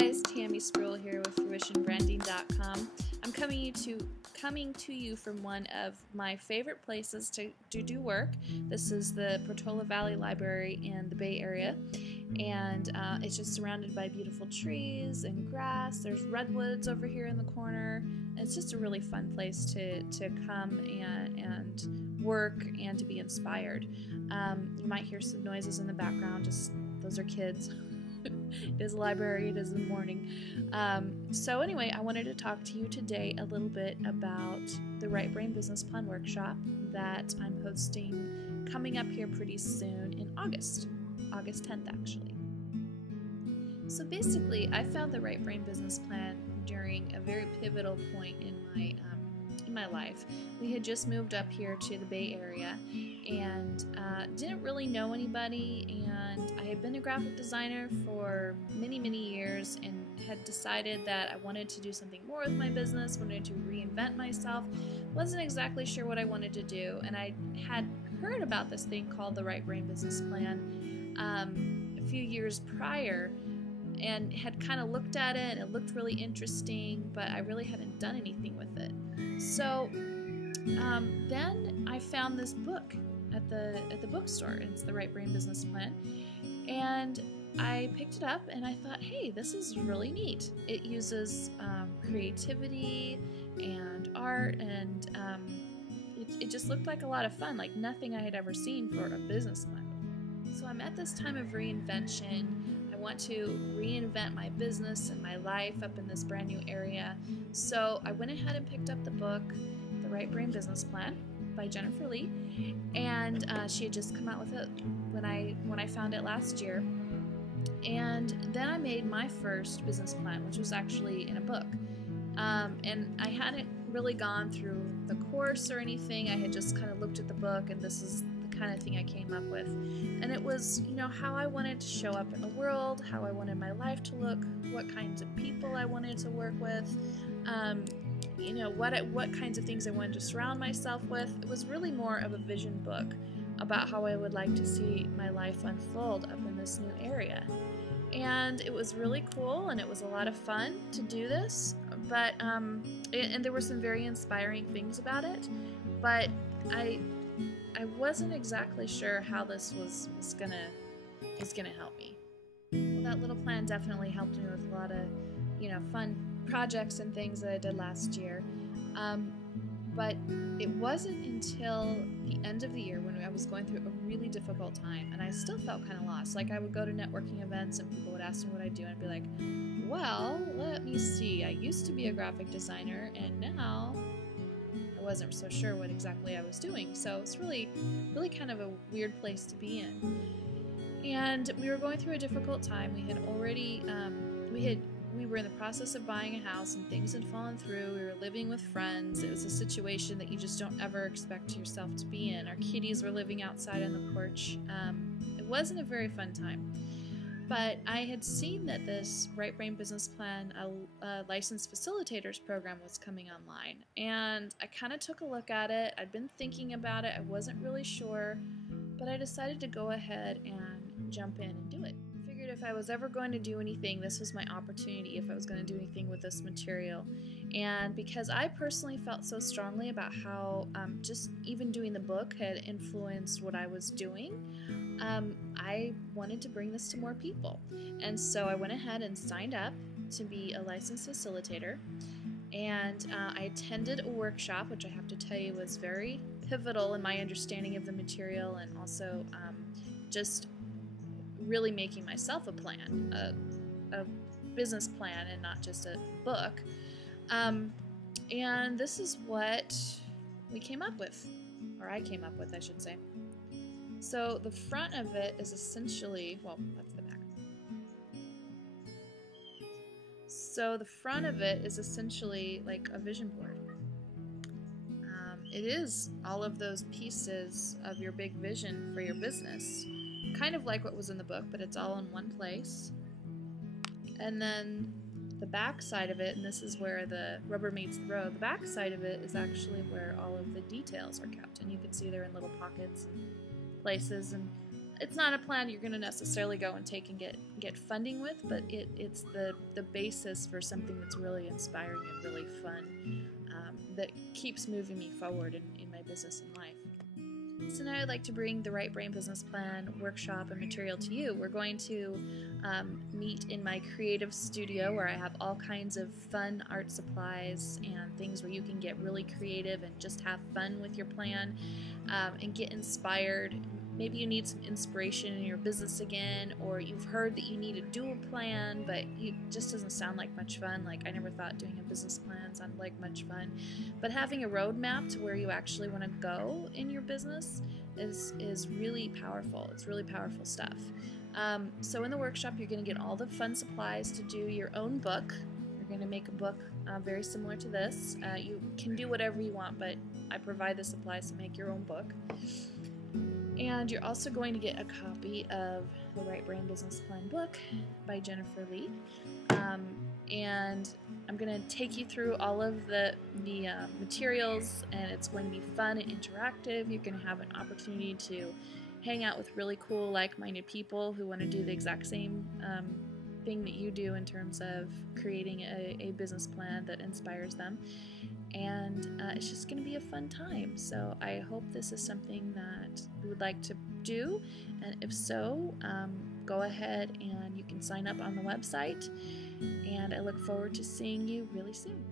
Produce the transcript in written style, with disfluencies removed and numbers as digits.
guys, Tammy Sproul here with fruitionbranding.com. I'm coming to you from one of my favorite places to do work. This is the Portola Valley Library in the Bay Area, and it's just surrounded by beautiful trees and grass. There's redwoods over here in the corner. It's just a really fun place to come and work and to be inspired. You might hear some noises in the background, just those are kids. It is a library, it is in the morning. So anyway, I wanted to talk to you today a little bit about the Right Brain Business Plan Workshop that I'm hosting coming up here pretty soon in August 10th actually. So basically, I found the Right Brain Business Plan during a very pivotal point in my life. We had just moved up here to the Bay Area and didn't really know anybody, and I had been a graphic designer for many years and had decided that I wanted to do something more with my business, wanted to reinvent myself, wasn't exactly sure what I wanted to do, and I had heard about this thing called the Right Brain Business Plan a few years prior and had kind of looked at it and it looked really interesting, but I really hadn't done anything with it. So then I found this book at the bookstore. It's the Right Brain Business Plan, and I picked it up and I thought, hey, this is really neat. It uses creativity and art, and it just looked like a lot of fun, like nothing I had ever seen for a business plan. So I'm at this time of reinvention. I want to reinvent my business and my life up in this brand new area. So I went ahead and picked up the book, The Right Brain Business Plan by Jennifer Lee, and she had just come out with it when I found it last year. And then I made my first business plan, which was actually in a book. And I hadn't really gone through the course or anything. I had just kind of looked at the book, and this is the kind of thing I came up with. And it was, how I wanted to show up in the world, how I wanted my life to look, what kinds of people I wanted to work with, what kinds of things I wanted to surround myself with. It was really more of a vision book about how I would like to see my life unfold up in this new area. And it was really cool, and it was a lot of fun to do this, but and there were some very inspiring things about it, but I wasn't exactly sure how this was gonna help me. Well, that little plan definitely helped me with a lot of fun projects and things that I did last year, but it wasn't until the end of the year when I was going through a really difficult time, and I still felt kind of lost. Like, I would go to networking events and people would ask me what I do, and I'd be like, well, let me see, I used to be a graphic designer and now I wasn't so sure what exactly I was doing. So it's really kind of a weird place to be in. And we were going through a difficult time. We had already we were in the process of buying a house, and things had fallen through. We were living with friends. It was a situation that you just don't ever expect yourself to be in. Our kitties were living outside on the porch. It wasn't a very fun time. But I had seen that this Right Brain Business Plan, a licensed facilitators program, was coming online. And I kind of took a look at it. I'd been thinking about it. I wasn't really sure. But I decided to go ahead and jump in and do it. If I was ever going to do anything, this was my opportunity, if I was going to do anything with this material. And because I personally felt so strongly about how just even doing the book had influenced what I was doing, I wanted to bring this to more people. And so I went ahead and signed up to be a licensed facilitator, and I attended a workshop, which I have to tell you was very pivotal in my understanding of the material, and also just really making myself a plan, a business plan, and not just a book. And this is what we came up with, or I came up with, I should say. So the front of it is essentially, well, that's the back. So the front of it is essentially like a vision board. It is all of those pieces of your big vision for your business. Kind of like what was in the book, but it's all in one place. And then the back side of it, and this is where the rubber meets the road, the back side of it is actually where all of the details are kept. And you can see they're in little pockets and places. And it's not a plan you're going to necessarily go and take and get funding with, but it's the basis for something that's really inspiring and really fun, that keeps moving me forward in my business and life. So now I'd like to bring the Right Brain Business Plan workshop and material to you. We're going to meet in my creative studio, where I have all kinds of fun art supplies and things where you can get really creative and just have fun with your plan, and get inspired. Maybe you need some inspiration in your business again, or you've heard that you need a dual plan, but it just doesn't sound like much fun. Like, I never thought doing a business plan sounded like much fun. But having a roadmap to where you actually want to go in your business is really powerful. It's really powerful stuff. So in the workshop, you're going to get all the fun supplies to do your own book. You're going to make a book very similar to this. You can do whatever you want, but I provide the supplies to make your own book. And you're also going to get a copy of the Right Brain Business Plan book by Jennifer Lee. And I'm going to take you through all of the materials, and it's going to be fun and interactive. You're going to have an opportunity to hang out with really cool, like-minded people who want to do the exact same thing that you do in terms of creating a business plan that inspires them. And it's just going to be a fun time. So I hope this is something that you would like to do, and if so, go ahead and you can sign up on the website, and I look forward to seeing you really soon.